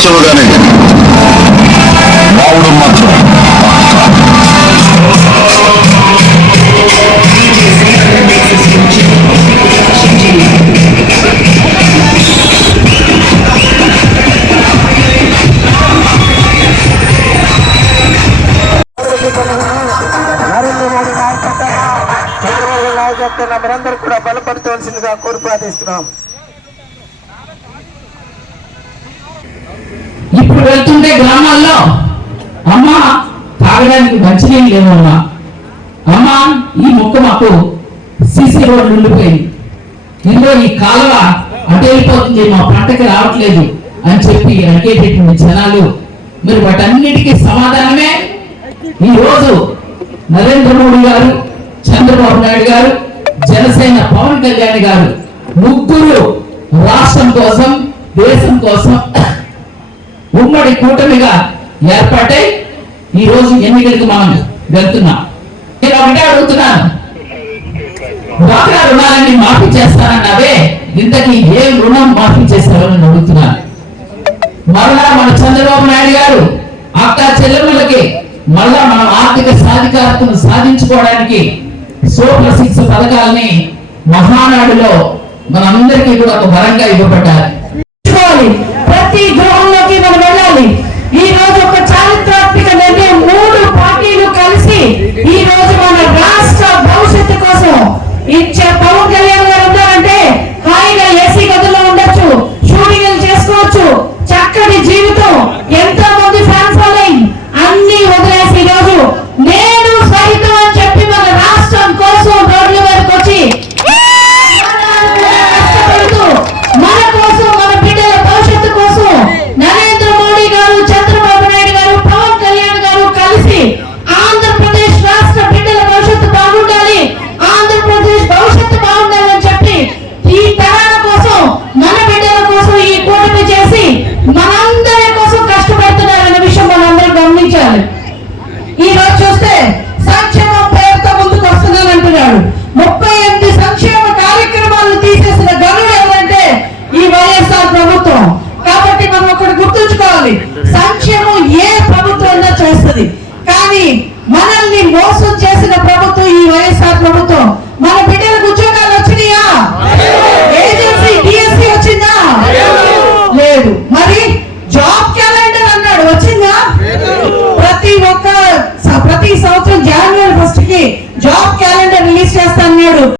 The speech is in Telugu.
చూడని బావుడు మాత్రం నాయకత్వం మనందరూ కూడా బలపడుతోవలసిందిగా కోరుకు ఇప్పుడు వెళ్తుంటే గ్రామాల్లో అమ్మా తాగడానికి మంచినీళ్ళు లేవమ్మా. అమ్మా ఈ మొక్క మాకు సీసీ రోడ్డు ఉండిపోయింది ఇందులో ఈ కాలువ అటు వెళ్ళిపోతుంది మా పంటకి రావట్లేదు అని చెప్పి అడిగేటటువంటి జనాలు మరి వాటన్నిటికీ సమాధానమే? ఈ రోజు నరేంద్ర మోడీ గారు చంద్రబాబు నాయుడు గారు జనసేన పవన్ కళ్యాణ్ గారు ముగ్గురు రాష్ట్రం కోసం దేశం కోసం ఉమ్మడి కూటమిగా ఏర్పాటై ఈ రోజు ఎన్నికలకు మనం వెళ్తున్నాం. నేను ఒకటే అడుగుతున్నాను. డ్వాక్రా రుణాలన్నీ మాఫీ చేస్తానన్నావే ఇంతకీ ఏం రుణం మాఫీ చేస్తారని అడుగుతున్నాను. మరలా మన చంద్రబాబు నాయుడు గారు అక్క చెల్లెమ్మలకి మళ్ళా మనం ఆర్థిక సాధికారతను సాధించుకోవడానికి సూపర్ సిక్స్ పథకాలని మహానాడులో మనందరికీ కూడా ఒక వరంగా ఇవ్వబడ్డారు.